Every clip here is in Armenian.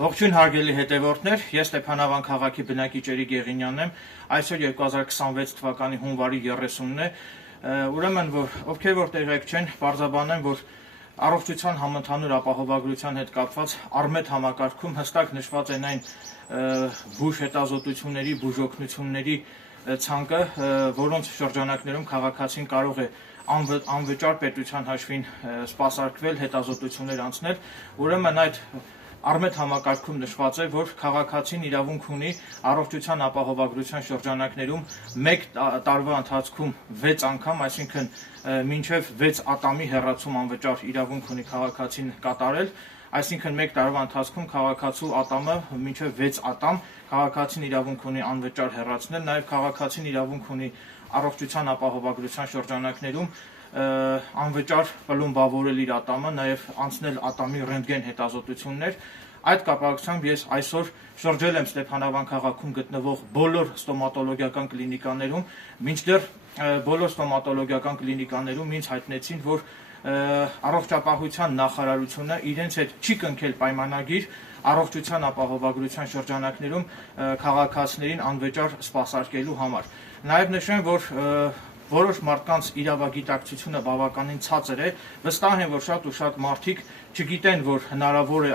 Ողջույն հարգելի հետևորդներ, ես Ստեփանավան քաղաքի բնակիչ Էրիկ Եղինյանն եմ, այսօր 2026 թվականի հունվարի 30-ն է, ուրեմն ովքեր որ տեղյակ չեն, պարզաբանեմ, որ առողջության համընդհանուր ապահովագրության հետ կապված Արմետ համակարգում հստակ նշված են այն բուժ հետազոտությունների, բուժօգնությունների ցանկը, որոնց շրջանակներում քաղաքացին կարող է անվճար պետության հաշվին սպասարկվել, հետազոտություններ անցնել, ուրեմն այդ Արմետ համակարգում նշված է, որ քաղաքացին իրավունք ունի առողջության ապահովագրության շրջանակներում մեկ տարվա ընթացքում 6 անգամ, այսինքն մինչև 6 ատամի հեռացում անվճար իրավունք ունի քաղաքացին կատարել, այսինքն մեկ տարվա ընթացքում քաղաքացու ատամը մինչև 6 ատամ քաղաքացին իրավունք ունի անվճար հեռացնել, նաև քաղաքացին իրավունք ունի առողջության ապահովագրության շրջանակներում անվճար պլոմբավորել իր ատամը, նաև անցնել ատամի ռենտգեն հետազոտություններ։ Այդ կապակցությամբ ես այսօր շրջել եմ Ստեփանավան քաղաքում գտնվող բոլոր ստոմատոլոգիական կլինիկաներում, մինչդեռ բոլոր ստոմատոլոգիական կլինիկաներում ինձ հայտնեցին, որ առողջապահության նախարարությունը իրենց հետ չի կնքել պայմանագիր առողջության ապահովագրության շրջանակներում քաղաքացիներին անվճար սպասարկելու համար։ Նաև նշեմ, որ որոշ մարդկանց իրավագիտակցությունը բավականին ցածր է, վստահ եմ, որ շատ ու շատ մարդիկ չգիտեն, որ հնարավոր է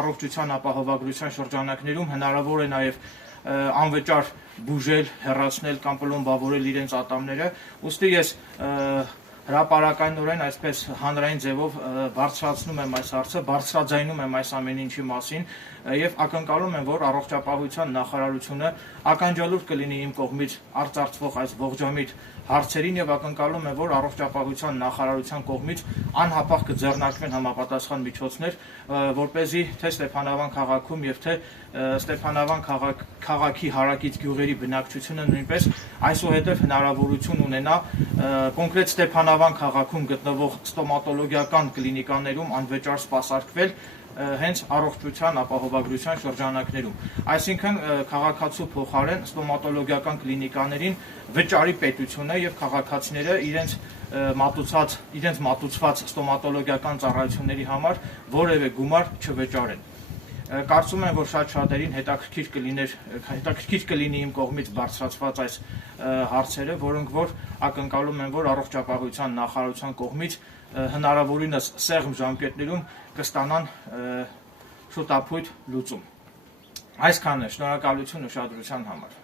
առողջության ապահովագրության շրջանակներում հնարավոր է նաև անվճար բուժել, հեռացնել կամ պլոմբավորել իրենց ատամները, ուստի ես հրապարակայնորեն այսպես հանրային ձևով բարձրացնում եմ այս հարցը, բարձրաձայնում եմ այս ամեն ինչի մասին եւ ակնկալում եմ, որ առողջապահության նախարարությունը ականջալուր կլինի իմ կողմից արծարծվող այս ողջամիտ հարցերին եւ ակնկալում եմ, որ առողջապահության նախարարության կողմից անհապաղ կձեռնարկվեն համապատասխան միջոցներ, որպեսզի թե Ստեփանավան քաղաքում եւ թե Ստեփանավան քաղաքի հարակից գյուղերի բնակչությունը նույնպես այսուհետև հնարավորություն ունենա կոնկրետ Ստեփանավան քաղաքում գտնվող ստոմատոլոգիական կլինիկաներում անվճար սպասարկվել հենց առողջության ապահովագրության շրջանակներում։ Այսինքն քաղաքացու փոխարեն ստոմատոլոգիական կլինիկաներին վճարի պետությունը եւ քաղաքացիները իրենց մատուցված ստոմատոլոգիական ծառայությունների համար որևէ գումար չվճարեն։ Կարծում եմ, որ շատ շատերին հետաքրքիր կլինի իմ կողմից բարձրացված այս հարցերը, որոնք որ ակնկալում են, որ առողջապահության նախարարության կողմից հնարավորինս սեղմ ժամկետներում կստանան շուտապույտ լուծում։ Այսքանն է, շնորհակալություն ուշադրության համար։